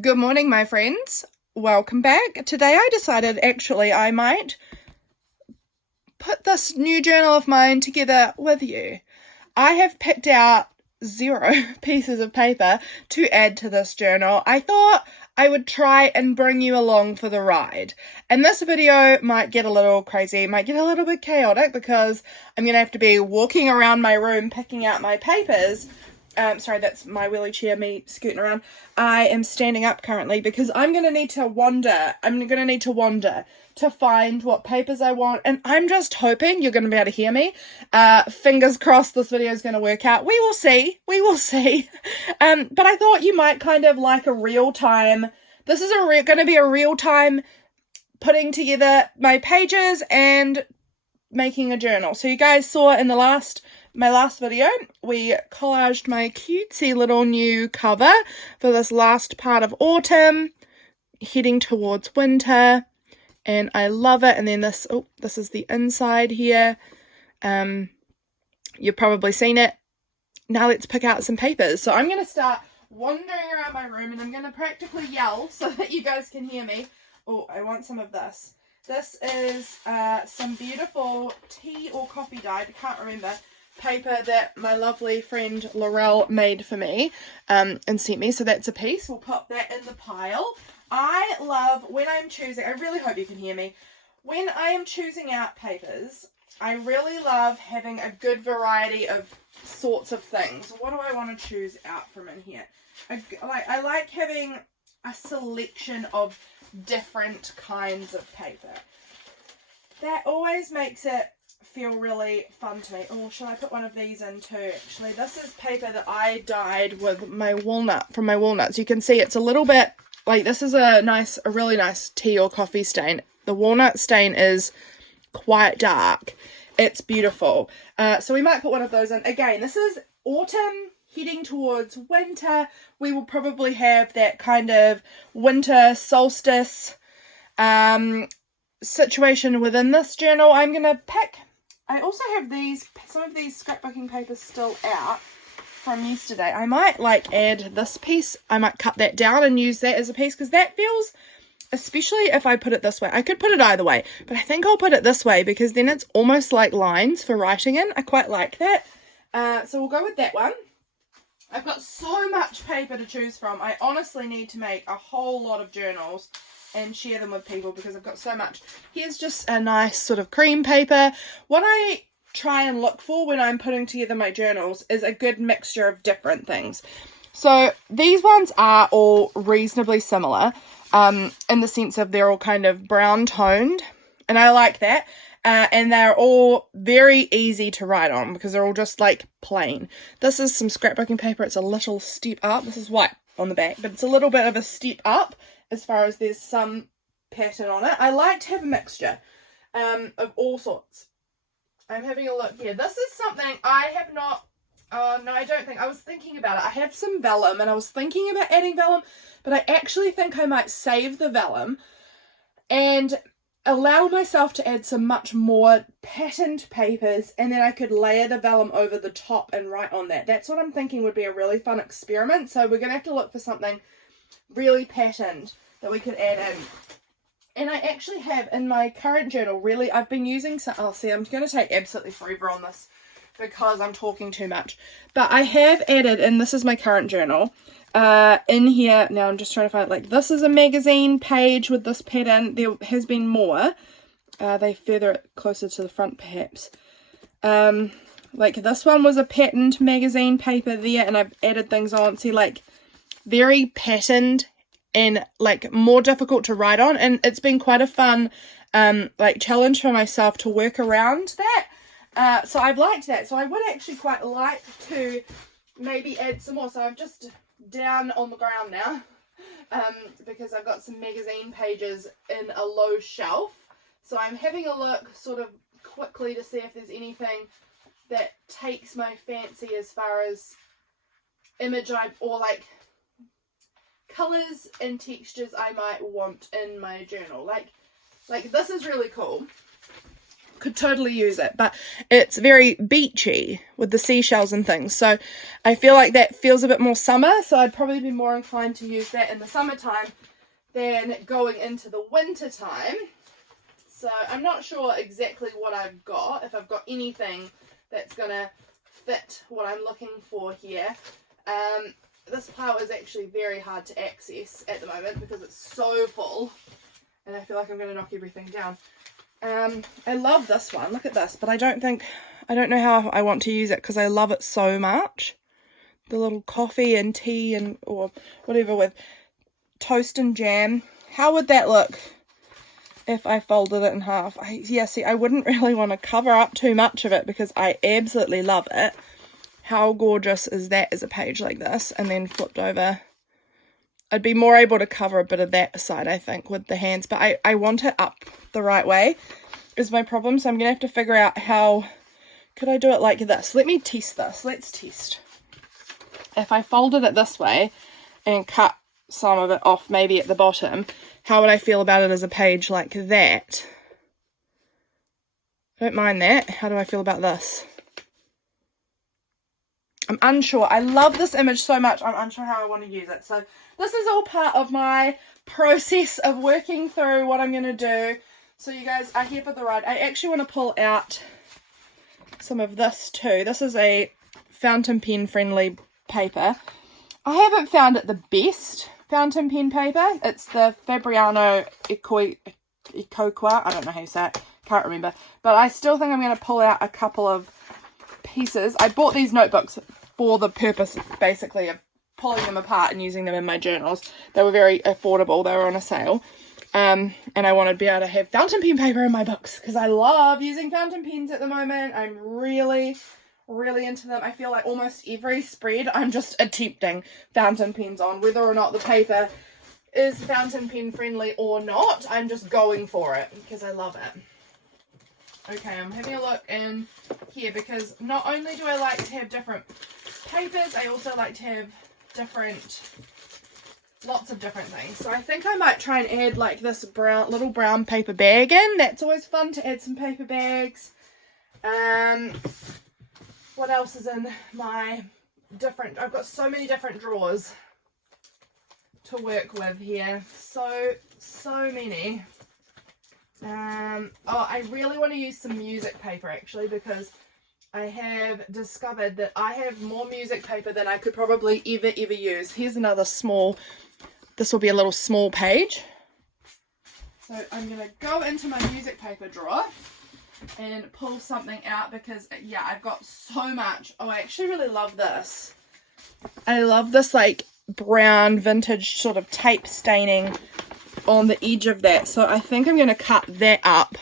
Good morning, my friends. Welcome back. Today I decided actually I might put this new journal of mine together with you. I have picked out 0 pieces of paper to add to this journal. I thought I would try and bring you along for the ride. And this video might get a little crazy, might get a little bit chaotic because I'm going to have to be walking around my room picking out my papers. Sorry, that's my wheelie chair, me scooting around. I am standing up currently because I'm going to need to wander. To find what papers I want. And I'm just hoping you're going to be able to hear me. Fingers crossed this video is going to work out. We will see. But I thought you might kind of like a real-time. This is going to be a real-time putting together my pages and making a journal. So you guys saw in my last video, we collaged my cutesy little new cover for this last part of autumn, heading towards winter, and I love it. And then this is the inside here. You've probably seen it. Now let's pick out some papers. So I'm going to start wandering around my room, and I'm going to practically yell so that you guys can hear me. Oh, I want some of this. This is some beautiful tea or coffee dyed, I can't remember, paper that my lovely friend Laurelle made for me and sent me. So that's a piece. We'll pop that in the pile. I love when I'm choosing, I really hope you can hear me, when I am choosing out papers, I really love having a good variety of sorts of things. What do I want to choose out from in here? I like having a selection of different kinds of paper. That always makes it feel really fun to me. Oh, shall I put one of these in too? Actually, this is paper that I dyed with my walnuts. You can see it's a little bit like, this is a really nice tea or coffee stain. The walnut stain is quite dark. It's beautiful. So we might put one of those in. Again, this is autumn heading towards winter. We will probably have that kind of winter solstice situation within this journal. I'm going to pick, I also have some of these scrapbooking papers still out from yesterday. I might add this piece. I might cut that down and use that as a piece because that feels, especially if I put it this way. I could put it either way, but I think I'll put it this way because then it's almost like lines for writing in. I quite like that. So we'll go with that one. I've got so much paper to choose from. I honestly need to make a whole lot of journals and share them with people because I've got so much. Here's just a nice sort of cream paper. What I try and look for when I'm putting together my journals is a good mixture of different things. So these ones are all reasonably similar in the sense of they're all kind of brown toned, and I like that. And they're all very easy to write on because they're all just like plain. This is some scrapbooking paper. It's a little step up. This is white on the back, but it's a little bit of a step up as far as there's some pattern on it. I like to have a mixture of all sorts. I'm having a look here. This is something I have not, no, I don't think, I was thinking about it. I have some vellum and I was thinking about adding vellum, but I actually think I might save the vellum and allow myself to add some much more patterned papers, and then I could layer the vellum over the top and write on that. That's what I'm thinking would be a really fun experiment. So we're going to have to look for something really patterned that we could add in. And I actually have in my current journal, really, I've been using some, oh, see, I'm going to take absolutely forever on this because I'm talking too much. But I have added, and this is my current journal, in here, now I'm just trying to find, this is a magazine page with this pattern. There has been more. They further it closer to the front, perhaps. This one was a patterned magazine paper there, and I've added things on. See, very patterned and more difficult to write on, and it's been quite a fun challenge for myself to work around that. So I've liked that. So I would actually quite like to maybe add some more. So I'm just down on the ground now because I've got some magazine pages in a low shelf. So I'm having a look sort of quickly to see if there's anything that takes my fancy as far as image or colours and textures I might want in my journal. Like this is really cool. could totally use it, but it's very beachy with the seashells and things, so I feel like that feels a bit more summer, so I'd probably be more inclined to use that in the summertime than going into the winter time. So I'm not sure exactly what I've got, if I've got anything that's gonna fit what I'm looking for here. This pile is actually very hard to access at the moment because it's so full and I feel like I'm going to knock everything down. I love this one, look at this, but I don't know how I want to use it because I love it so much. The little coffee and tea and or whatever with toast and jam. How would that look if I folded it in half? See, I wouldn't really want to cover up too much of it because I absolutely love it. How gorgeous is that as a page like this and then flipped over? I'd be more able to cover a bit of that side, I think, with the hands, but I want it up the right way is my problem, so I'm going to have to figure out how could I do it like this. Let me test this. Let's test. If I folded it this way and cut some of it off maybe at the bottom, how would I feel about it as a page like that? I don't mind that. How do I feel about this? I'm unsure. I love this image so much. I'm unsure how I want to use it. So this is all part of my process of working through what I'm going to do. So you guys are here for the ride. I actually want to pull out some of this too. This is a fountain pen friendly paper. I haven't found it the best fountain pen paper. It's the Fabriano Ecoqua. I don't know how you say it. Can't remember. But I still think I'm going to pull out a couple of pieces. I bought these notebooks for the purpose basically of pulling them apart and using them in my journals. They were very affordable. They were on a sale. And I wanted to be able to have fountain pen paper in my books because I love using fountain pens at the moment. I'm really into them. I feel like almost every spread I'm just attempting fountain pens on, whether or not the paper is fountain pen friendly or not. I'm just going for it because I love it. Okay, I'm having a look in here because not only do I like to have different papers, I also like to have lots of different things. So I think I might try and add like this little brown paper bag in. That's always fun to add some paper bags. What else is in my I've got so many different drawers to work with here. So many. I really want to use some music paper actually because I have discovered that I have more music paper than I could probably ever use. Here's another this will be a little small page. So I'm going to go into my music paper drawer and pull something out because yeah, I've got so much. Oh, I actually really love this. I love this like brown vintage sort of tape staining on the edge of that, so I think I'm going to cut that up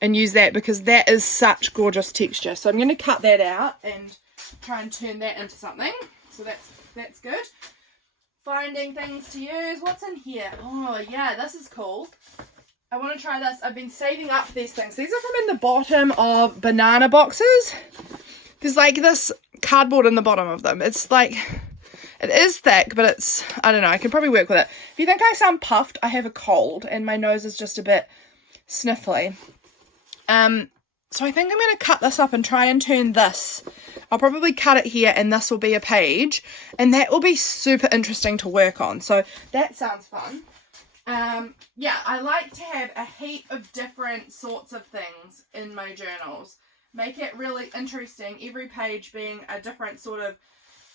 and use that because that is such gorgeous texture. So I'm going to cut that out and try and turn that into something. So that's good. Finding things to use. What's in here? Oh yeah, this is cool. I want to try this. I've been saving up these things. These are from in the bottom of banana boxes. There's like this cardboard in the bottom of them. It's like, it is thick, but it's, I don't know, I can probably work with it. If you think I sound puffed, I have a cold and my nose is just a bit sniffly. So I think I'm going to cut this up and try and turn this. I'll probably cut it here and this will be a page and that will be super interesting to work on. So that sounds fun. Yeah, I like to have a heap of different sorts of things in my journals. Make it really interesting, every page being a different sort of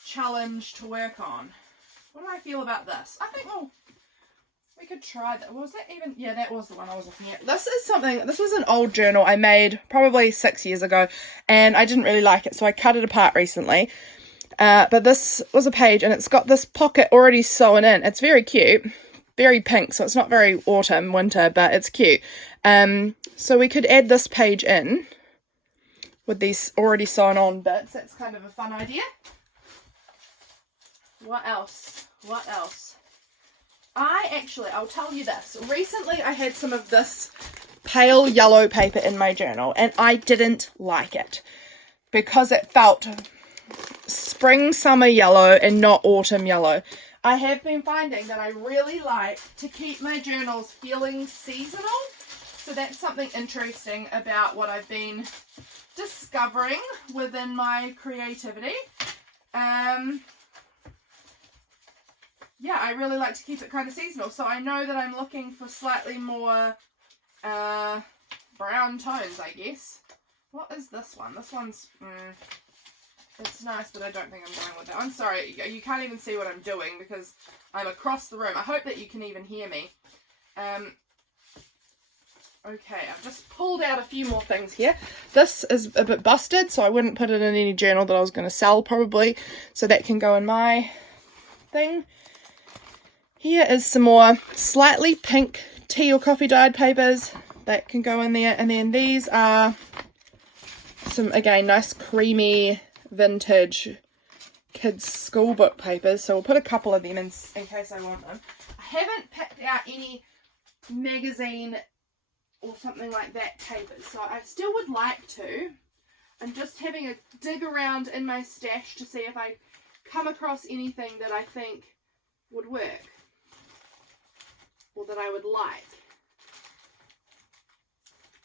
challenge to work on. What do I feel about this? I think, well, we could try that. Was that even? Yeah, that was the one I was looking at. This was an old journal I made probably 6 years ago and I didn't really like it, so I cut it apart recently. But this was a page and it's got this pocket already sewn in. It's very cute, very pink, so it's not very autumn, winter, but it's cute. So we could add this page in with these already sewn on bits. That's kind of a fun idea. What else? I'll tell you this. Recently I had some of this pale yellow paper in my journal and I didn't like it because it felt spring summer yellow and not autumn yellow. I have been finding that I really like to keep my journals feeling seasonal. So that's something interesting about what I've been discovering within my creativity. Yeah, I really like to keep it kind of seasonal. So I know that I'm looking for slightly more brown tones, I guess. What is this one? This one's, it's nice, but I don't think I'm going with that. I'm sorry, you can't even see what I'm doing because I'm across the room. I hope that you can even hear me. Okay, I've just pulled out a few more things here. This is a bit busted, so I wouldn't put it in any journal that I was going to sell probably. So that can go in my thing. Here is some more slightly pink tea or coffee dyed papers that can go in there. And then these are some, again, nice creamy vintage kids school book papers. So we'll put a couple of them in case I want them. I haven't picked out any magazine or something like that papers, so I still would like to. I'm just having a dig around in my stash to see if I come across anything that I think would work or that I would like.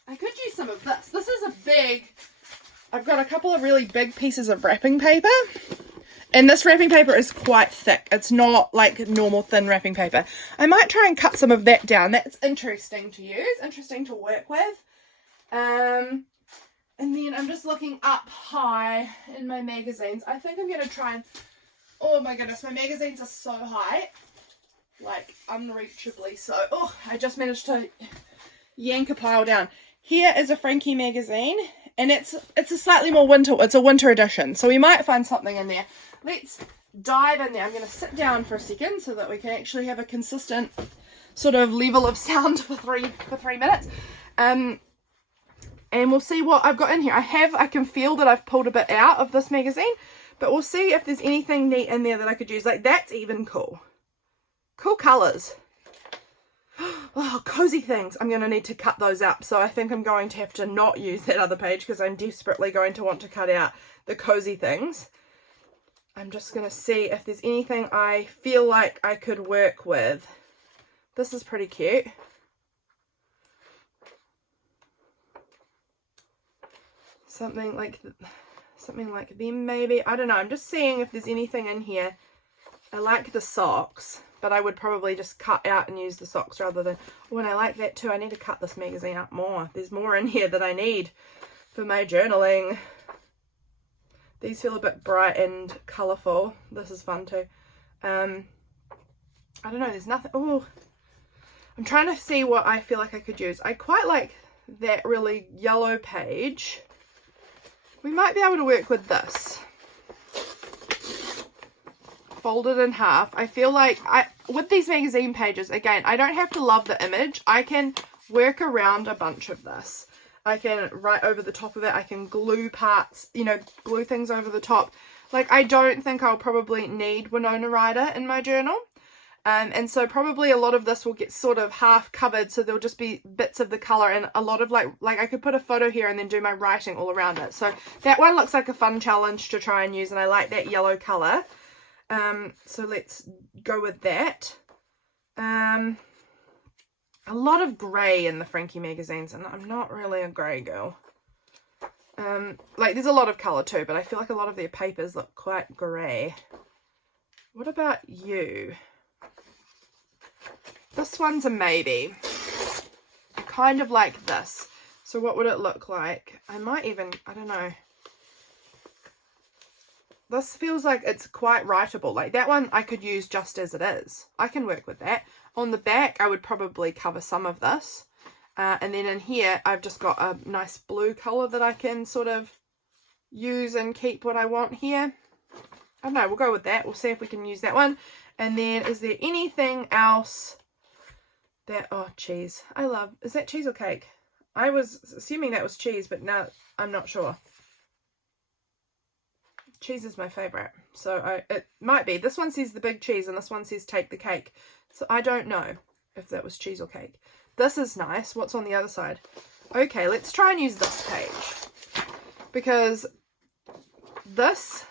I could use some of this. This is a big, I've got a couple of really big pieces of wrapping paper, and this wrapping paper is quite thick. It's not like normal thin wrapping paper. I might try and cut some of that down. That's interesting to use, interesting to work with. And then I'm just looking up high in my magazines. I think I'm going to try and, oh my goodness, my magazines are so high, like unreachably so. Oh, I just managed to yank a pile down. Here is a Frankie magazine, and it's a slightly more winter, it's a winter edition, so we might find something in there. Let's dive in there. I'm going to sit down for a second so that we can actually have a consistent sort of level of sound for three minutes. And we'll see what I've got in here. I can feel that I've pulled a bit out of this magazine, but we'll see if there's anything neat in there that I could use. Like, that's even cool. Cool colours. Oh, cozy things. I'm going to need to cut those up. So I think I'm going to have to not use that other page because I'm desperately going to want to cut out the cozy things. I'm just going to see if there's anything I feel like I could work with. This is pretty cute. Something like them maybe. I don't know. I'm just seeing if there's anything in here. I like the socks, but I would probably just cut out and use the socks rather than... Oh, and I like that too. I need to cut this magazine up more. There's more in here that I need for my journaling. These feel a bit bright and colourful. This is fun too. I don't know. There's nothing... Oh, I'm trying to see what I feel like I could use. I quite like that really yellow page. We might be able to work with this. Folded in half. I feel like with these magazine pages, again, I don't have to love the image. I can work around a bunch of this. I can write over the top of it. I can glue parts, you know, glue things over the top. Like, I don't think I'll probably need Winona Ryder in my journal. And so probably a lot of this will get sort of half covered, so there'll just be bits of the colour and a lot of like I could put a photo here and then do my writing all around it. So that one looks like a fun challenge to try and use, and I like that yellow colour. So let's go with that. A lot of grey in the Frankie magazines, and I'm not really a grey girl. Like, there's a lot of colour too, but I feel like a lot of their papers look quite grey. What about you? This one's a maybe. I kind of like this. So what would it look like? I might even, I don't know. This feels like it's quite writable. Like, that one I could use just as it is. I can work with that. On the back, I would probably cover some of this. And then in here, I've just got a nice blue colour that I can sort of use and keep what I want here. I don't know, we'll go with that. We'll see if we can use that one. And then, is there anything else that... Oh, cheese. I love... Is that cheese or cake? I was assuming that was cheese, but now I'm not sure. Cheese is my favourite. So it might be. This one says the big cheese and this one says take the cake. So I don't know if that was cheese or cake. This is nice. What's on the other side? Okay, let's try and use this page. Because this...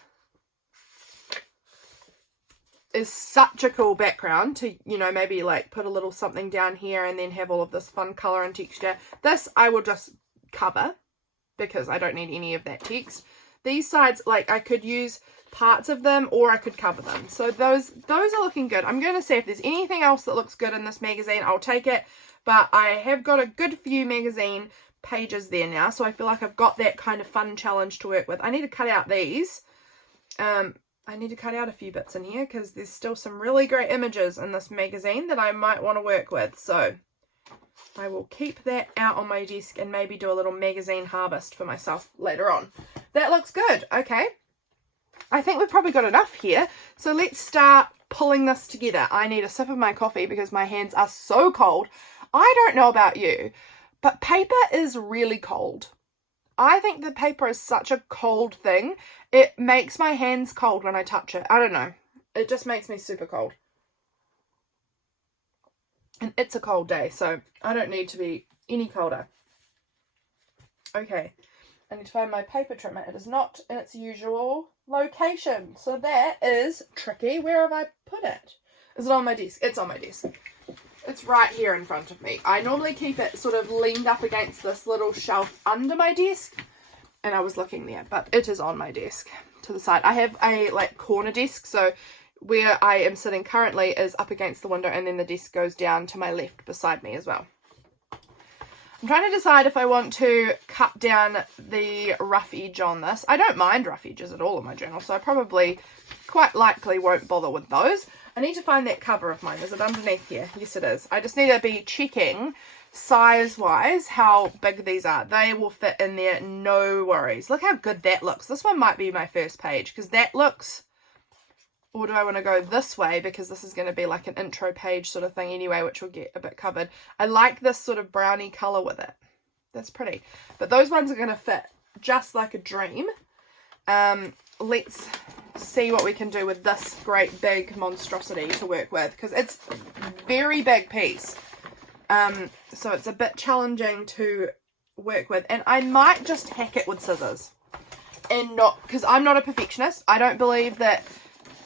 is such a cool background to, you know, maybe like put a little something down here and then have all of this fun color and texture. This I will just cover because I don't need any of that text. These sides, like, I could use parts of them or I could cover them. So those are looking good. I'm going to see if there's anything else that looks good in this magazine. I'll take it. But I have got a good few magazine pages there now. So I feel like I've got that kind of fun challenge to work with. I need to cut out these. I need to cut out a few bits in here because there's still some really great images in this magazine that I might want to work with. So I will keep that out on my desk and maybe do a little magazine harvest for myself later on. That looks good. Okay. I think we've probably got enough here. So let's start pulling this together. I need a sip of my coffee because my hands are so cold. I don't know about you, but paper is really cold. I think the paper is such a cold thing. It makes my hands cold when I touch it. I don't know. It just makes me super cold. And it's a cold day, so I don't need to be any colder. Okay. I need to find my paper trimmer. It is not in its usual location. So that is tricky. Where have I put it? Is it on my desk? It's on my desk. It's right here in front of me. I normally keep it sort of leaned up against this little shelf under my desk. And I was looking there, but it is on my desk to the side. I have a like corner desk, so where I am sitting currently is up against the window, and then the desk goes down to my left beside me as well. I'm trying to decide if I want to cut down the rough edge on this. I don't mind rough edges at all in my journal, so I probably quite likely won't bother with those. I need to find that cover of mine. Is it underneath here? Yes, it is. I just need to be checking size-wise how big these are. They will fit in there, no worries. Look how good that looks. This one might be my first page because that looks... Or do I want to go this way because this is going to be like an intro page sort of thing anyway, which will get a bit covered. I like this sort of brownie colour with it. That's pretty. But those ones are going to fit just like a dream. Let's see what we can do with this great big monstrosity to work with because it's a very big piece. So it's a bit challenging to work with. And I might just hack it with scissors. And not... Because I'm not a perfectionist. I don't believe that...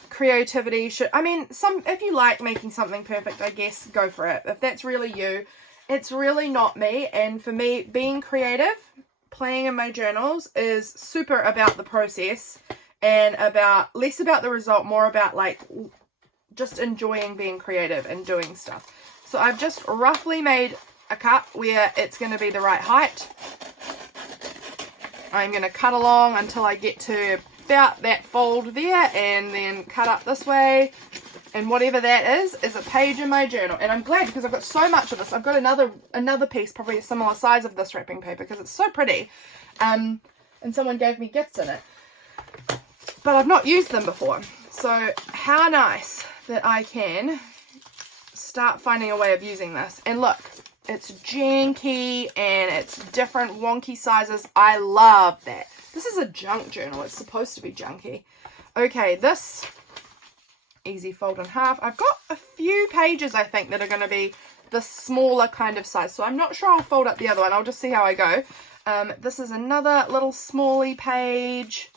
creativity should, I mean, if you like making something perfect, I guess go for it. If that's really you, it's really not me. And for me, being creative, playing in my journals is super about the process and about less about the result, more about like just enjoying being creative and doing stuff. So I've just roughly made a cut where it's going to be the right height. I'm going to cut along until I get to about that fold there and then cut up this way, and whatever that is a page in my journal. And I'm glad because I've got so much of this. I've got another piece probably a similar size of this wrapping paper because it's so pretty, and someone gave me gifts in it, but I've not used them before. So how nice that I can start finding a way of using this. And look, it's janky and it's different wonky sizes. I love that. This is a junk journal. It's supposed to be junky. Okay, this easy fold in half. I've got a few pages, I think, that are going to be the smaller kind of size. So I'm not sure I'll fold up the other one. I'll just see how I go. This is another little smally page.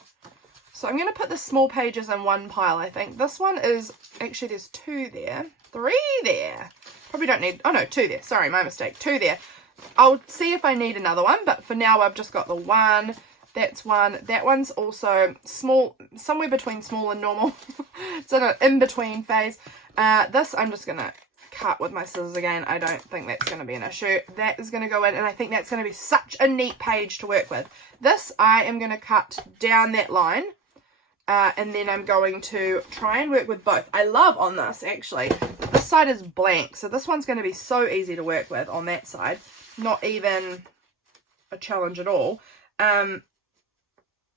So I'm going to put the small pages in one pile, I think. This one is, actually there's 2 there. 3 there. Probably don't need, oh no, 2 there. Sorry, my mistake. 2 there. I'll see if I need another one, but for now I've just got the one. That's one. That one's also small, somewhere between small and normal. It's in an in-between phase. This I'm just going to cut with my scissors again. I don't think that's going to be an issue. That is going to go in, and I think that's going to be such a neat page to work with. This I am going to cut down that line, and then I'm going to try and work with both. I love on this, actually, this side is blank, so this one's going to be so easy to work with on that side. Not even a challenge at all.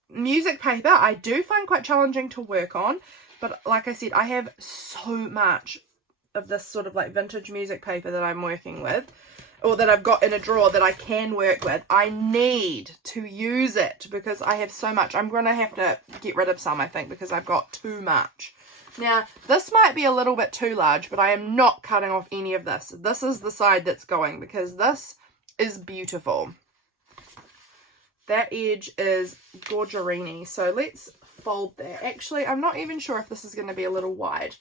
Music paper I do find quite challenging to work on, but like I said, I have so much of this sort of like vintage music paper that I'm working with, or that I've got in a drawer that I can work with. I need to use it because I have so much. I'm going to have to get rid of some, I think, because I've got too much. Now, this might be a little bit too large, but I am not cutting off any of this. This is the side that's going because this is beautiful. That edge is gorgerini. So let's fold that. Actually, I'm not even sure if this is going to be a little wide.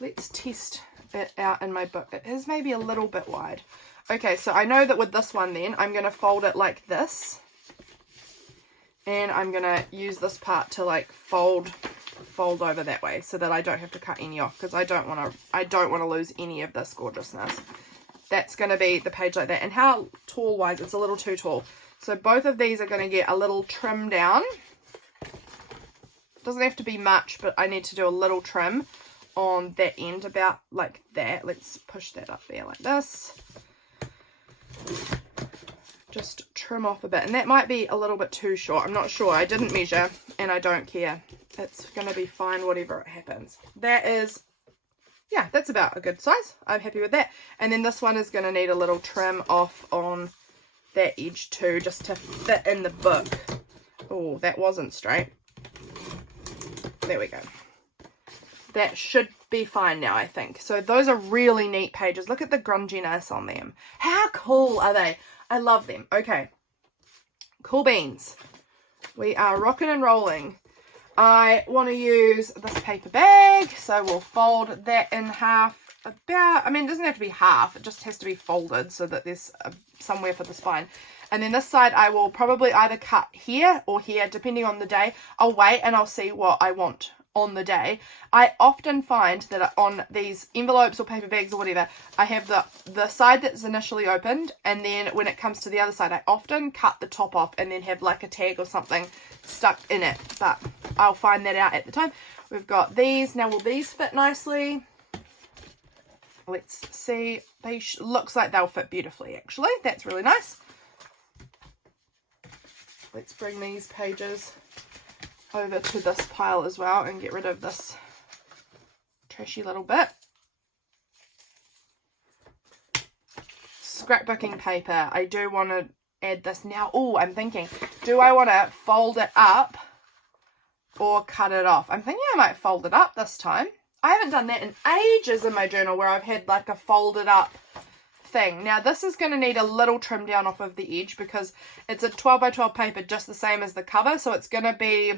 let's test it out in my book. It is maybe a little bit wide. Okay, so I know that with this one then, I'm going to fold it like this. And I'm going to use this part to like fold over that way so that I don't have to cut any off, because I don't want to lose any of this gorgeousness. That's going to be the page like that. And how tall wise, it's a little too tall. So both of these are going to get a little trim down. Doesn't have to be much, but I need to do a little trim on that end, about like that. Let's push that up there like this. Just trim off a bit, and that might be a little bit too short. I'm not sure. I didn't measure and I don't care. It's going to be fine whatever happens. That is, yeah, that's about a good size. I'm happy with that. And then this one is going to need a little trim off on that edge too, just to fit in the book. Oh, that wasn't straight. There we go. That should be fine now, I think. So those are really neat pages. Look at the grunginess on them. How cool are they? I love them. Okay. Cool beans. We are rocking and rolling. I want to use this paper bag, so we'll fold that in half about, I mean, it doesn't have to be half, it just has to be folded so that there's somewhere for the spine. And then this side I will probably either cut here or here, depending on the day. I'll wait and I'll see what I want on the day. I often find that on these envelopes or paper bags or whatever, I have the side that's initially opened, and then when it comes to the other side, I often cut the top off and then have like a tag or something stuck in it, but I'll find that out at the time. We've got these. Now, will these fit nicely? Let's see. They looks like they'll fit beautifully, actually. That's really nice. Let's bring these pages over to this pile as well and get rid of this trashy little bit. Scrapbooking paper. I do want to add this now. Oh, I'm thinking, do I want to fold it up or cut it off? I'm thinking I might fold it up this time. I haven't done that in ages in my journal where I've had like a folded up thing. Now this is going to need a little trim down off of the edge because it's a 12 by 12 paper, just the same as the cover, so it's going to be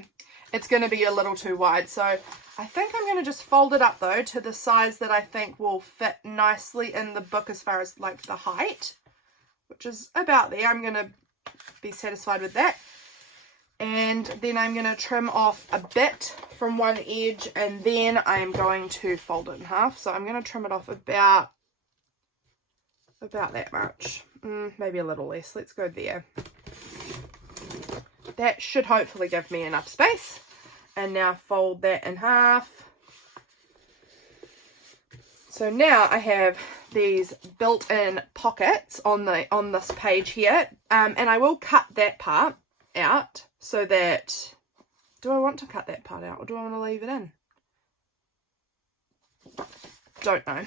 a little too wide. So I think I'm going to just fold it up though to the size that I think will fit nicely in the book as far as like the height, which is about there. I'm going to be satisfied with that. And then I'm going to trim off a bit from one edge, and then I'm going to fold it in half. So I'm going to trim it off about that much, maybe a little less. Let's go there. That should hopefully give me enough space. And now fold that in half. So now I have these built-in pockets on this page here, and I will cut that part out so that, do I want to cut that part out or do I want to leave it in? Don't know.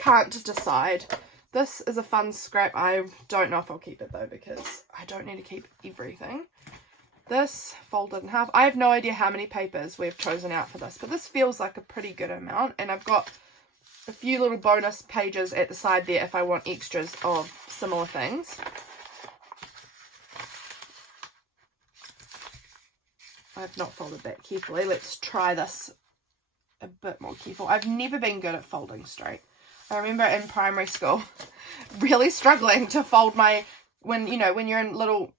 Can't decide. This is a fun scrap. I don't know if I'll keep it though, because I don't need to keep everything. This folded in half. I have no idea how many papers we've chosen out for this, but this feels like a pretty good amount, and I've got a few little bonus pages at the side there if I want extras of similar things. I've not folded that carefully. Let's try this a bit more careful. I've never been good at folding straight. I remember in primary school really struggling to fold when you're in little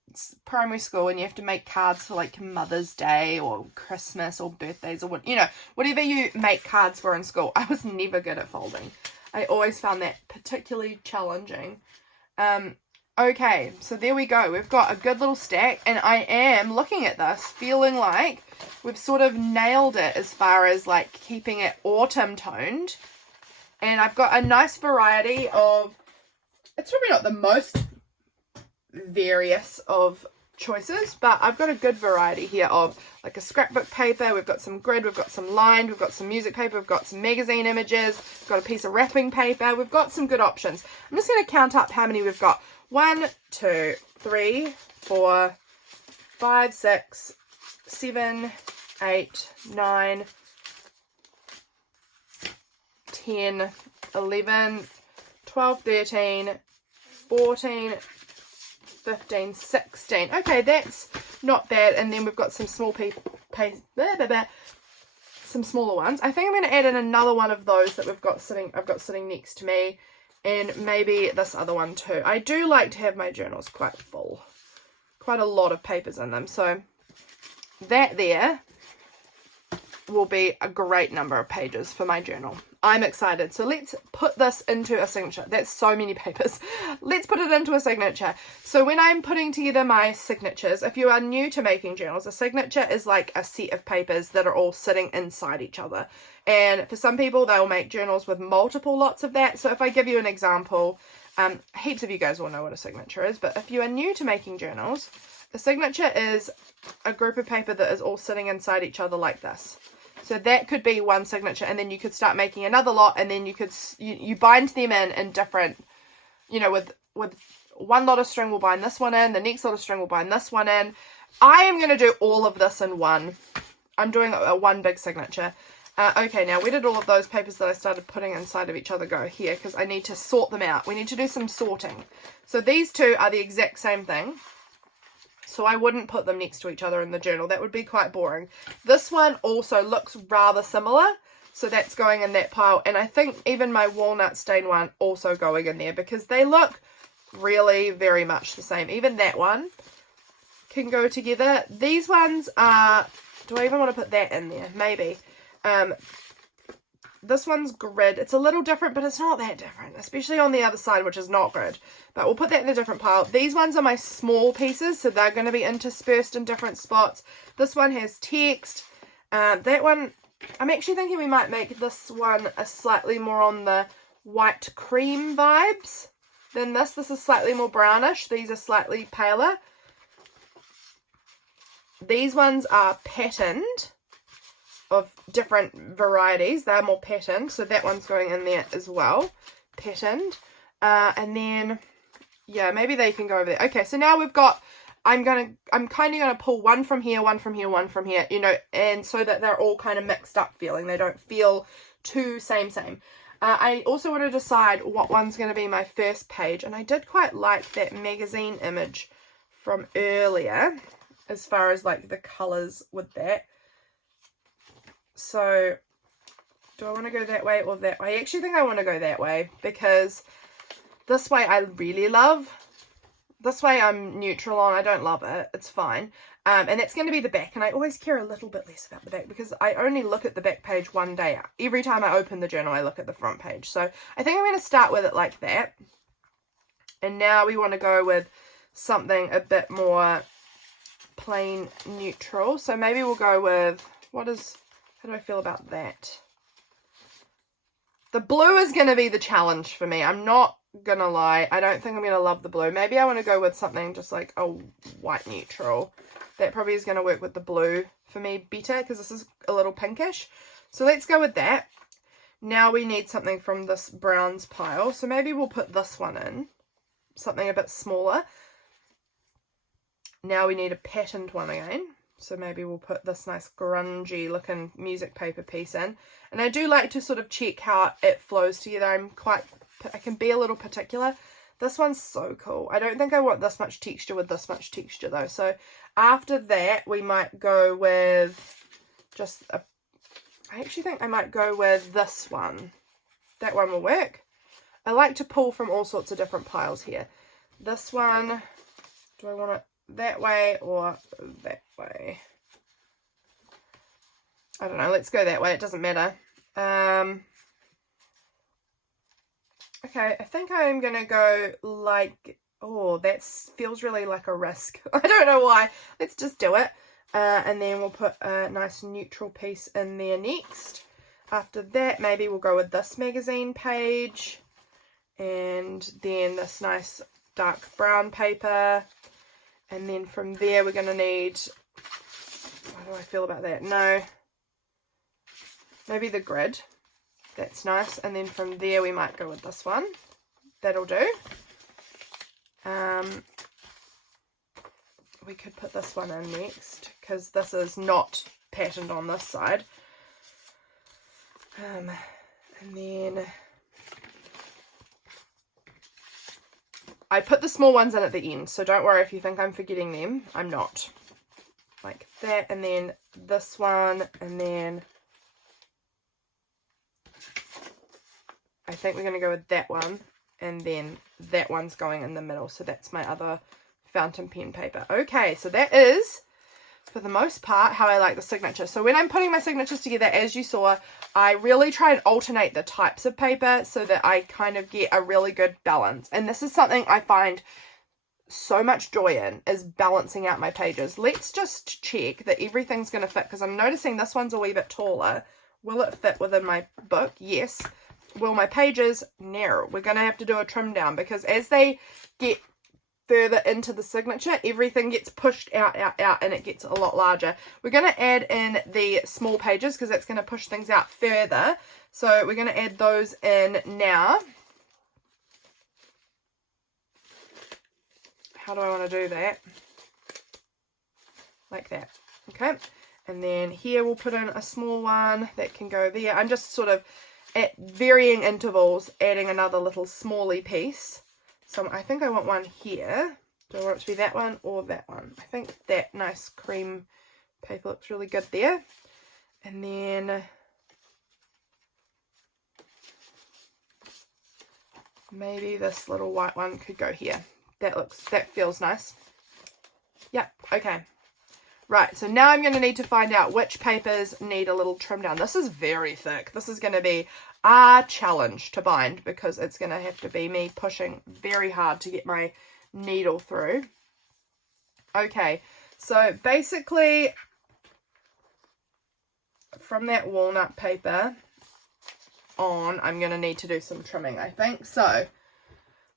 primary school and you have to make cards for like Mother's Day or Christmas or birthdays or whatever you make cards for in school. I was never good at folding. I always found that particularly challenging. Okay, so there we go. We've got a good little stack, and I am looking at this feeling like we've sort of nailed it as far as like keeping it autumn toned. And I've got a nice variety of, it's probably not the most various of choices, but I've got a good variety here of like a scrapbook paper. We've got some grid, we've got some lined, we've got some music paper, we've got some magazine images, we've got a piece of wrapping paper. We've got some good options. I'm just going to count up how many we've got. 1, 2, 3, 4, 5, 6, 7, 8, 9, 10, 11, 12, 13, 14, 15, 16. Okay, that's not bad. And then we've got some small some smaller ones. I think I'm going to add in another one of those that I've got sitting next to me, and maybe this other one too. I do like to have my journals quite full, quite a lot of papers in them, so that there will be a great number of pages for my journal. I'm excited. So let's put this into a signature. That's so many papers. Let's put it into a signature. So when I'm putting together my signatures, if you are new to making journals, a signature is like a set of papers that are all sitting inside each other. And for some people, they'll make journals with multiple lots of that. So if I give you an example, heaps of you guys will know what a signature is, but if you are new to making journals, a signature is a group of paper that is all sitting inside each other like this. So that could be one signature, and then you could start making another lot, and then you could you bind them in different, you know, with one lot of string will bind this one in, the next lot of string will bind this one in. I am going to do all of this in one. I'm doing a one big signature. Okay, now where did all of those papers that I started putting inside of each other go? Here, because I need to sort them out. We need to do some sorting. So these two are the exact same thing. So I wouldn't put them next to each other in the journal. That would be quite boring. This one also looks rather similar. So that's going in that pile. And I think even my walnut stain one also going in there, because they look really very much the same. Even that one can go together. These ones are... Do I even want to put that in there? Maybe. This one's grid. It's a little different, but it's not that different, especially on the other side, which is not grid. But we'll put that in a different pile. These ones are my small pieces, so they're going to be interspersed in different spots. This one has text. That one, I'm actually thinking we might make this one a slightly more on the white cream vibes than this. This is slightly more brownish. These are slightly paler. These ones are patterned, of different varieties. They're more patterned, so that one's going in there as well, patterned. And then yeah, maybe they can go over there. Okay, so now we've got, I'm kind of gonna pull one from here, one from here, one from here, you know, and so that they're all kind of mixed up feeling. They don't feel too same. I also want to decide what one's going to be my first page, and I did quite like that magazine image from earlier as far as like the colors with that. So do I want to go that way or that way? I actually think I want to go that way, because this way I really love. This way I'm neutral on. I don't love it. It's fine. And that's going to be the back. And I always care a little bit less about the back, because I only look at the back page one day. Every time I open the journal, I look at the front page. So I think I'm going to start with it like that. And now we want to go with something a bit more plain neutral. So maybe we'll go with, how do I feel about that? The blue is going to be the challenge for me. I'm not going to lie. I don't think I'm going to love the blue. Maybe I want to go with something just like a white neutral. That probably is going to work with the blue for me better, because this is a little pinkish. So let's go with that. Now we need something from this browns pile. So maybe we'll put this one in. Something a bit smaller. Now we need a patterned one again. So maybe we'll put this nice grungy looking music paper piece in. And I do like to sort of check how it flows together. I can be a little particular. This one's so cool. I don't think I want this much texture with this much texture though. So after that, we might go with just I actually think I might go with this one. That one will work. I like to pull from all sorts of different piles here. This one, do I want it that way or that way? I don't know, let's go that way, it doesn't matter. Okay, I think I'm gonna go like, oh, that feels really like a risk. I don't know why. Let's just do it. And then we'll put a nice neutral piece in there next. After that, maybe we'll go with this magazine page, and then this nice dark brown paper. And then from there, we're going to need, how do I feel about that? No, maybe the grid. That's nice. And then from there, we might go with this one. That'll do. We could put this one in next, because this is not patterned on this side. And then I put the small ones in at the end, so don't worry if you think I'm forgetting them. I'm not. Like that, and then this one, and then I think we're going to go with that one, and then that one's going in the middle. So that's my other fountain pen paper. Okay, so that is, for the most part, how I like the signature. So when I'm putting my signatures together, as you saw, I really try and alternate the types of paper so that I kind of get a really good balance. And this is something I find so much joy in, is balancing out my pages. Let's just check that everything's going to fit, because I'm noticing this one's a wee bit taller. Will it fit within my book? Yes. Will my pages narrow? We're going to have to do a trim down, because as they get further into the signature, everything gets pushed out, and it gets a lot larger. We're going to add in the small pages, because that's going to push things out further. So we're going to add those in now. How do I want to do that? Like that. Okay. And then here we'll put in a small one that can go there. I'm just sort of at varying intervals adding another little smally piece. So I think I want one here. Do I want it to be that one or that one? I think that nice cream paper looks really good there. And then maybe this little white one could go here. That feels nice. Yeah, okay. Right, so now I'm going to need to find out which papers need a little trim down. This is very thick. This is going to be a challenge to bind, because it's going to have to be me pushing very hard to get my needle through. Okay, so basically from that walnut paper on, I'm going to need to do some trimming, I think. So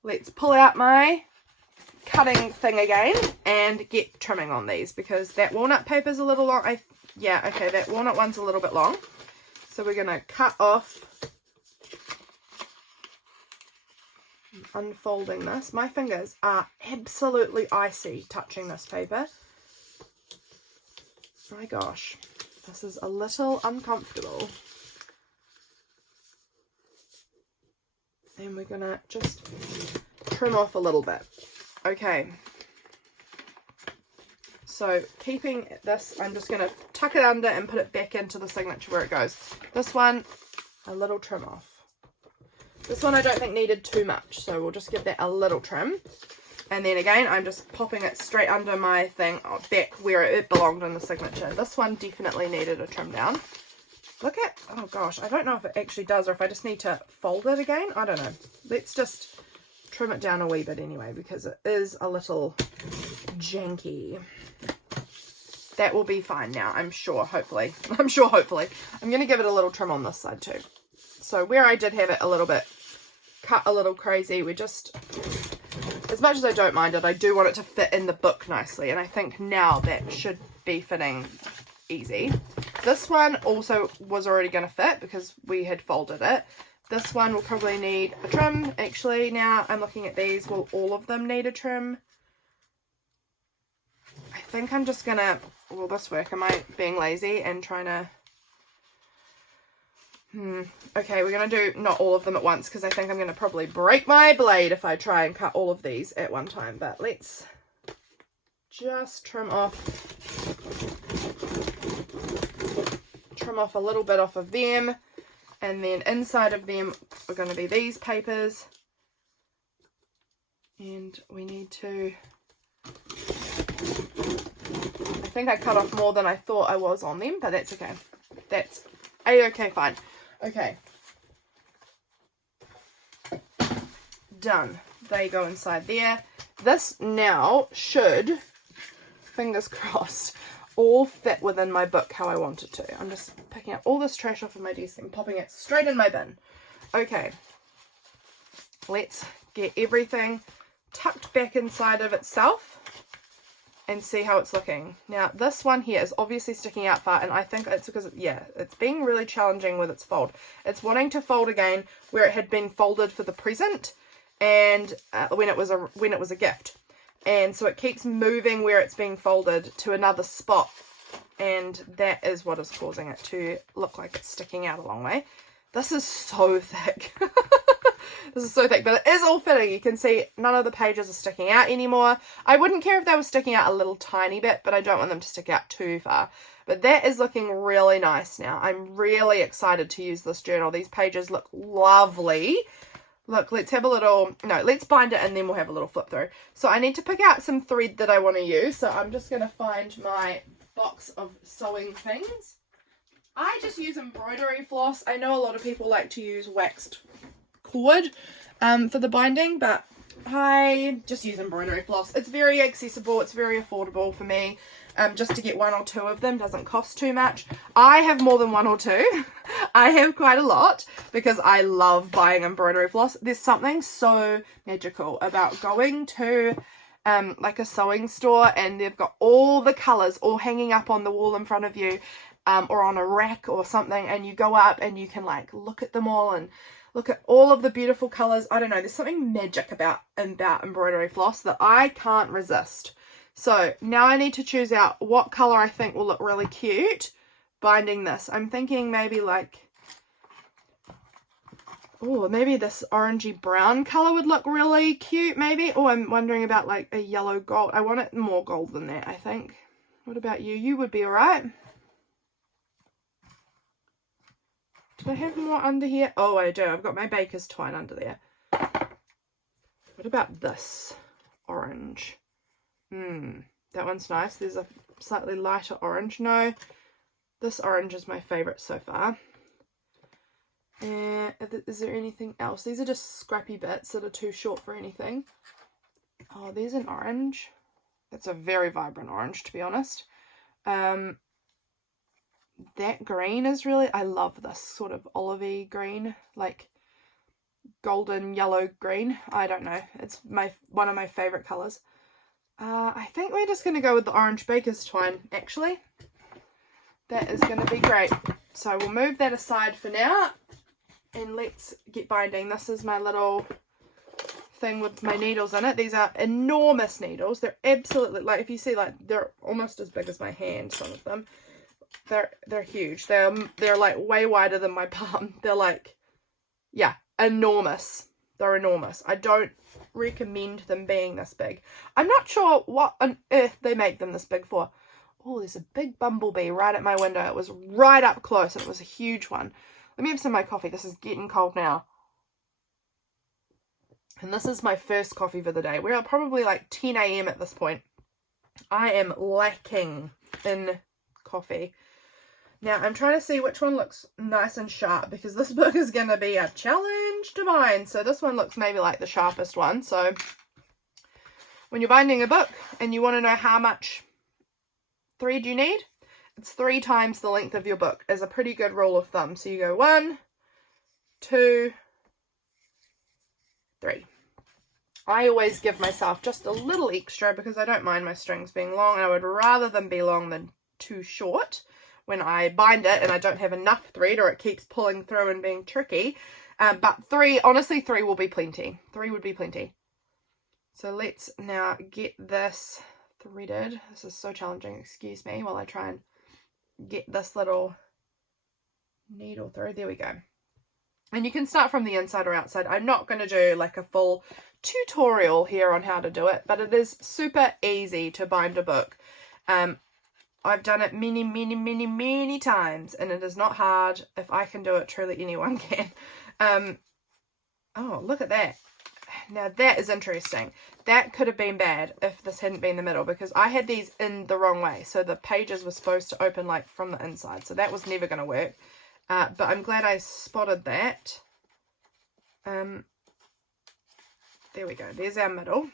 let's pull out my cutting thing again and get trimming on these, because that walnut paper is a little long. Yeah, okay, that walnut one's a little bit long. So we're going to cut off, unfolding this. My fingers are absolutely icy touching this paper. My gosh, this is a little uncomfortable. And we're going to just trim off a little bit. Okay, so keeping this, I'm just going to tuck it under and put it back into the signature where it goes. This one, a little trim off. This one I don't think needed too much, so we'll just give that a little trim. And then again, I'm just popping it straight under my thing, back where it belonged in the signature. This one definitely needed a trim down. Look at, oh gosh, I don't know if it actually does, or if I just need to fold it again. I don't know. Let's just trim it down a wee bit anyway, because it is a little janky. That will be fine now, I'm sure, hopefully. I'm going to give it a little trim on this side too. So where I did have it a little bit cut a little crazy, we just, as much as I don't mind it, I do want it to fit in the book nicely, and I think now that should be fitting easy. This one also was already going to fit because we had folded it. This one will probably need a trim. Actually, now I'm looking at these. Will all of them need a trim? I think I'm just going to... Will this work? Am I being lazy and trying to... Okay, we're going to do not all of them at once, because I think I'm going to probably break my blade if I try and cut all of these at one time. But let's just trim off a little bit off of them. And then inside of them are going to be these papers. And we need to... I think I cut off more than I thought I was on them, but that's okay. That's a-okay, fine. Okay. Done. They go inside there. This now should, fingers crossed, all fit within my book how I want it to. I'm just picking up all this trash off of my desk and popping it straight in my bin. Okay, let's get everything tucked back inside of itself and see how it's looking. Now this one here is obviously sticking out far, and I think it's because, it's being really challenging with its fold. It's wanting to fold again where it had been folded for the present and when it was a gift. And so it keeps moving where it's being folded to another spot, and that is what is causing it to look like it's sticking out a long way. This is so thick. This is so thick, but it is all fitting. You can see none of the pages are sticking out anymore. I wouldn't care if they were sticking out a little tiny bit, but I don't want them to stick out too far. But that is looking really nice now. I'm really excited to use this journal. These pages look lovely. Look, let's have a little, no, let's bind it and then we'll have a little flip through. So I need to pick out some thread that I want to use. So I'm just going to find my box of sewing things. I just use embroidery floss. I know a lot of people like to use waxed cord for the binding, but I just use embroidery floss. It's very accessible. It's very affordable for me. Just to get 1 or 2 of them doesn't cost too much. I have more than 1 or 2. I have quite a lot because I love buying embroidery floss. There's something so magical about going to like a sewing store and they've got all the colours all hanging up on the wall in front of you, or on a rack or something, and you go up and you can like look at them all and look at all of the beautiful colours. I don't know, there's something magic about embroidery floss that I can't resist. So now I need to choose out what colour I think will look really cute binding this. I'm thinking maybe like, oh, maybe this orangey brown colour would look really cute maybe. Oh, I'm wondering about like a yellow gold. I want it more gold than that, I think. What about you? You would be alright. Do I have more under here? Oh, I do. I've got my baker's twine under there. What about this orange? That one's nice. There's a slightly lighter orange. No, this orange is my favourite so far. And is there anything else? These are just scrappy bits that are too short for anything. Oh, there's an orange. That's a very vibrant orange, to be honest. That green is really, I love this sort of olivey green, like golden yellow green. I don't know. It's one of my favourite colours. I think we're just going to go with the orange baker's twine, actually. That is going to be great. So we'll move that aside for now and let's get binding. This is my little thing with my needles in it. These are enormous needles. They're absolutely, like, if you see, like, they're almost as big as my hand, some of them. They're huge. They're like way wider than my palm. They're like, yeah, enormous. They're enormous. I don't recommend them being this big. I'm not sure what on earth they make them this big for. Oh, there's a big bumblebee right at my window. It was right up close and it was a huge one. Let me have some of my coffee. This is getting cold now. And this is my first coffee for the day. We're probably like 10 a.m. at this point. I am lacking in coffee. Now, I'm trying to see which one looks nice and sharp because this book is going to be a challenge to bind. So this one looks maybe like the sharpest one. So when you're binding a book and you want to know how much thread you need, it's 3 times the length of your book as a pretty good rule of thumb. So you go 1, 2, 3. I always give myself just a little extra because I don't mind my strings being long. I would rather them be long than too short when I bind it and I don't have enough thread or it keeps pulling through and being tricky. But 3, honestly, 3 will be plenty. 3 would be plenty. So let's now get this threaded. This is so challenging, excuse me, while I try and get this little needle through. There we go. And you can start from the inside or outside. I'm not going to do like a full tutorial here on how to do it, but it is super easy to bind a book. I've done it many times and it is not hard. If I can do it, truly anyone can. Oh, look at that. Now that is interesting. That could have been bad if this hadn't been the middle because I had these in the wrong way. So the pages were supposed to open like from the inside. So that was never going to work. But I'm glad I spotted that. There we go. There's our middle.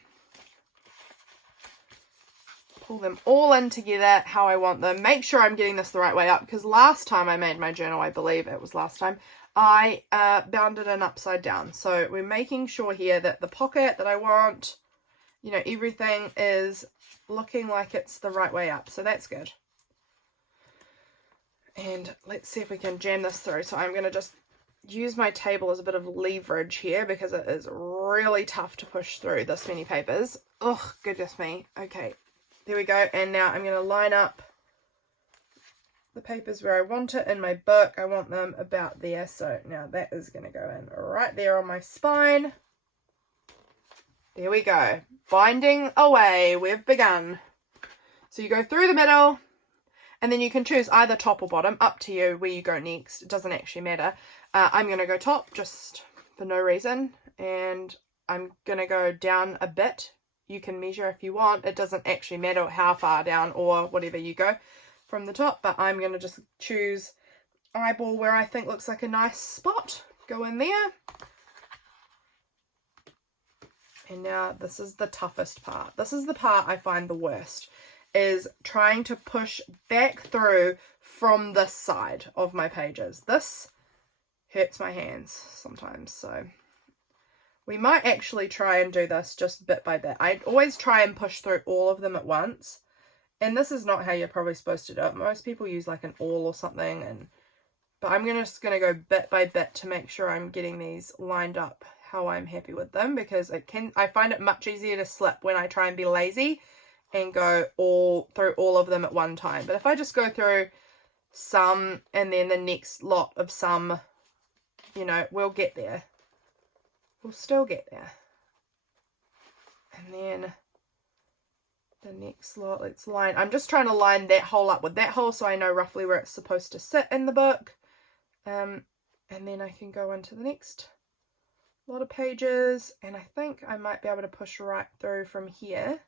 Pull them all in together how I want them. Make sure I'm getting this the right way up because last time I made my journal, I believe it was last time, I bound it in upside down. So we're making sure here that the pocket that I want, you know, everything is looking like it's the right way up. So that's good. And let's see if we can jam this through. So I'm going to just use my table as a bit of leverage here because it is really tough to push through this many papers. Oh, goodness me. Okay, there we go. And now I'm going to line up the papers where I want it in my book. I want them about there. So now that is going to go in right there on my spine. There we go. Binding away. We've begun. So you go through the middle, and then you can choose either top or bottom. Up to you where you go next. It doesn't actually matter. I'm going to go top just for no reason. And I'm going to go down a bit. You can measure if you want. It doesn't actually matter how far down or whatever you go from the top. But I'm going to just choose eyeball where I think looks like a nice spot. Go in there. And now this is the toughest part. This is the part I find the worst. Is trying to push back through from this side of my pages. This hurts my hands sometimes, so we might actually try and do this just bit by bit. I always try and push through all of them at once, and this is not how you're probably supposed to do it. Most people use like an awl or something, but I'm just gonna go bit by bit to make sure I'm getting these lined up how I'm happy with them, because I find it much easier to slip when I try and be lazy and go through all of them at one time. But if I just go through some and then the next lot of some, you know, we'll get there. We'll still get there. And then the next lot, let's line. I'm just trying to line that hole up with that hole so I know roughly where it's supposed to sit in the book. And then I can go into the next lot of pages. And I think I might be able to push right through from here.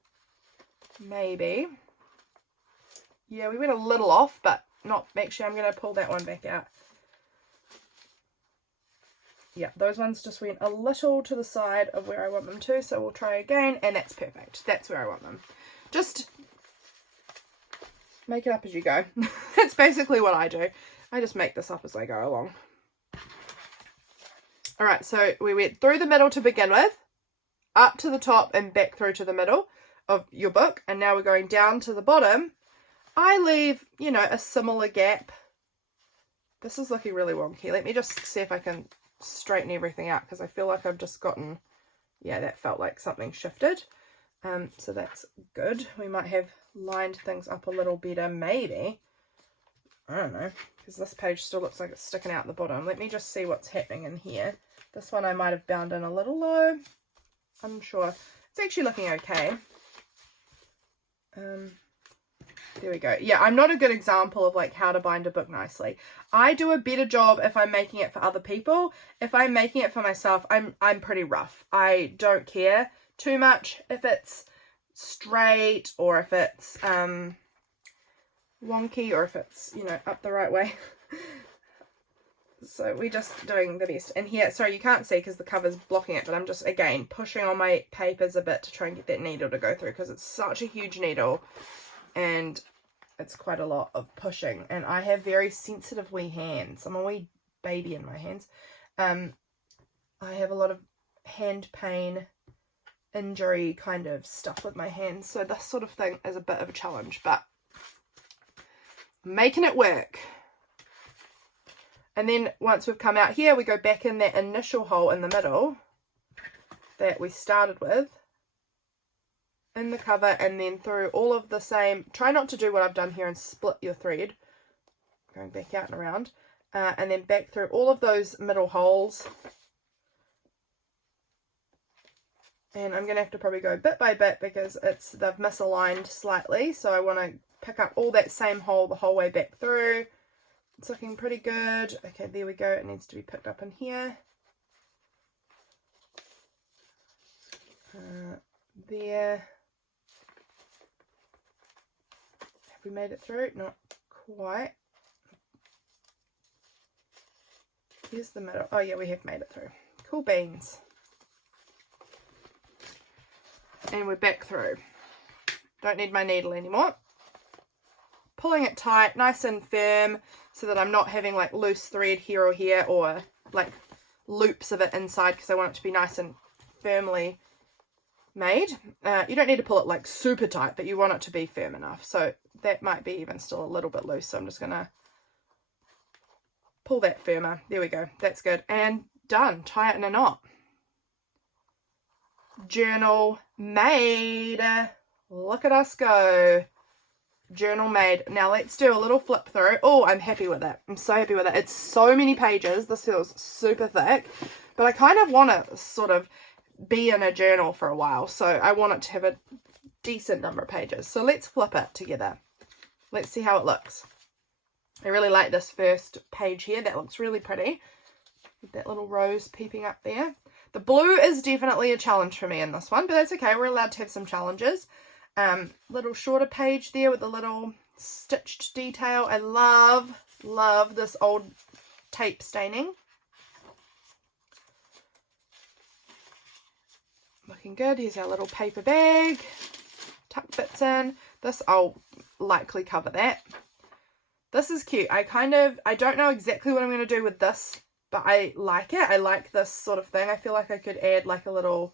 Maybe. Yeah, we went a little off, but not actually. I'm going to pull that one back out. Yeah, those ones just went a little to the side of where I want them to, so we'll try again, and that's perfect. That's where I want them. Just make it up as you go. That's basically what I do. I just make this up as I go along. Alright, so we went through the middle to begin with, up to the top and back through to the middle of your book, and now we're going down to the bottom. I leave, you know, a similar gap. This is looking really wonky. Let me just see if I can straighten everything out, because I feel like I've just gotten, yeah, that felt like something shifted. So that's good. We might have lined things up a little better, maybe. I don't know, because this page still looks like it's sticking out the bottom. Let me just see what's happening in here. This one I might have bound in a little low. I'm sure. It's actually looking okay. There we go. Yeah, I'm not a good example of like how to bind a book nicely. I do a better job if I'm making it for other people. If I'm making it for myself, I'm pretty rough. I don't care too much if it's straight or if it's wonky or if it's, you know, up the right way. So we're just doing the best. And here, sorry, you can't see because the cover's blocking it, but I'm just, again, pushing on my papers a bit to try and get that needle to go through, because it's such a huge needle and it's quite a lot of pushing. And I have very sensitive wee hands. I'm a wee baby in my hands. I have a lot of hand pain, injury kind of stuff with my hands. So this sort of thing is a bit of a challenge, but making it work. And then once we've come out here, we go back in that initial hole in the middle that we started with in the cover, and then through all of the same. Try not to do what I've done here and split your thread. Going back out and around. And then back through all of those middle holes. And I'm going to have to probably go bit by bit because they've misaligned slightly. So I want to pick up all that same hole the whole way back through. It's looking pretty good. Okay, there we go. It needs to be picked up in here. There. Have we made it through? Not quite. Here's the middle. Oh yeah, we have made it through. Cool beans. And we're back through. Don't need my needle anymore. Pulling it tight, nice and firm, so that I'm not having like loose thread here or here, or like loops of it inside, because I want it to be nice and firmly made. You don't need to pull it like super tight, but you want it to be firm enough. So that might be even still a little bit loose. So I'm just going to pull that firmer. There we go. That's good. And done. Tie it in a knot. Journal made. Look at us go. journal made. Now let's do a little flip through. Oh, I'm happy with it. I'm so happy with it. It's so many pages. This feels super thick, but I kind of want to sort of be in a journal for a while, so I want it to have a decent number of pages. So let's flip it together. Let's see how it looks. I really like this first page here. That looks really pretty, with that little rose peeping up there. The blue is definitely a challenge for me in this one, but that's okay. We're allowed to have some challenges. Little shorter page there with a little stitched detail. I love this old tape staining. Looking good. Here's our little paper bag. Tuck bits in. This, I'll likely cover that. This is cute. I don't know exactly what I'm going to do with this, but I like it. I like this sort of thing. I feel like I could add like a little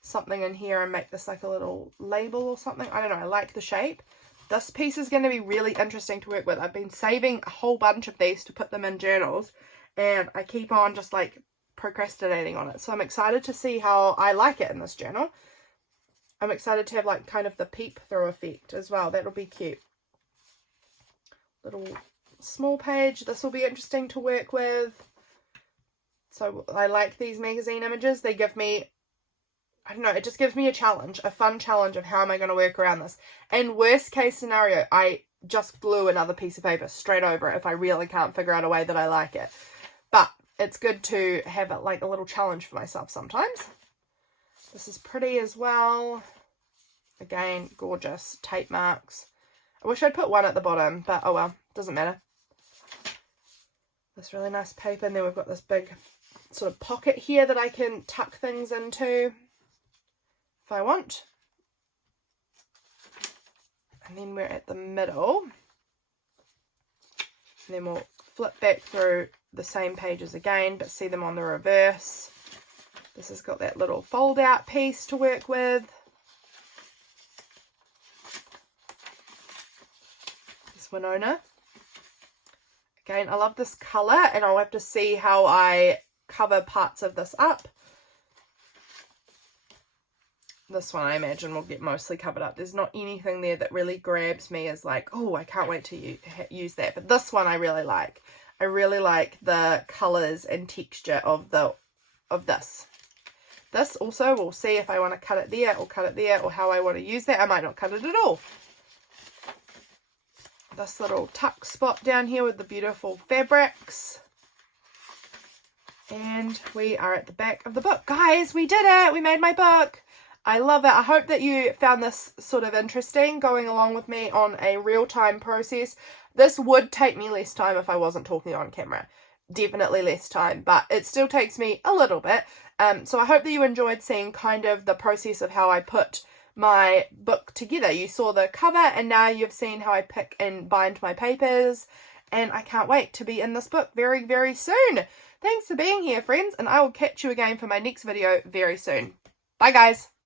something in here and make this like a little label or something. I don't know. I like the shape. This piece is going to be really interesting to work with. I've been saving a whole bunch of these to put them in journals, and I keep on just like procrastinating on it. So I'm excited to see how I like it in this journal. I'm excited to have like kind of the peep through effect as well. That'll be cute. Little small page. This will be interesting to work with. So I like these magazine images. They give me, I don't know, it just gives me a challenge, a fun challenge of how am I going to work around this. And worst case scenario, I just glue another piece of paper straight over it if I really can't figure out a way that I like it. But it's good to have it like a little challenge for myself sometimes. This is pretty as well. Again, gorgeous tape marks. I wish I'd put one at the bottom, but oh well, doesn't matter. This really nice paper, and then we've got this big sort of pocket here that I can tuck things into if I want. And then we're at the middle. And then we'll flip back through the same pages again, but see them on the reverse. This has got that little fold out piece to work with. This Winona. Again, I love this colour, and I'll have to see how I cover parts of this up. This one I imagine will get mostly covered up. There's not anything there that really grabs me as like, oh, I can't wait to use that. But this one I really like. I really like the colours and texture of this. This also, we'll see if I want to cut it there or how I want to use that. I might not cut it at all. This little tuck spot down here with the beautiful fabrics. And we are at the back of the book. Guys, we did it! We made my book! I love it. I hope that you found this sort of interesting, going along with me on a real-time process. This would take me less time if I wasn't talking on camera. Definitely less time, but it still takes me a little bit. So I hope that you enjoyed seeing kind of the process of how I put my book together. You saw the cover, and now you've seen how I pick and bind my papers, and I can't wait to be in this book very, very soon. Thanks for being here, friends, and I will catch you again for my next video very soon. Bye, guys.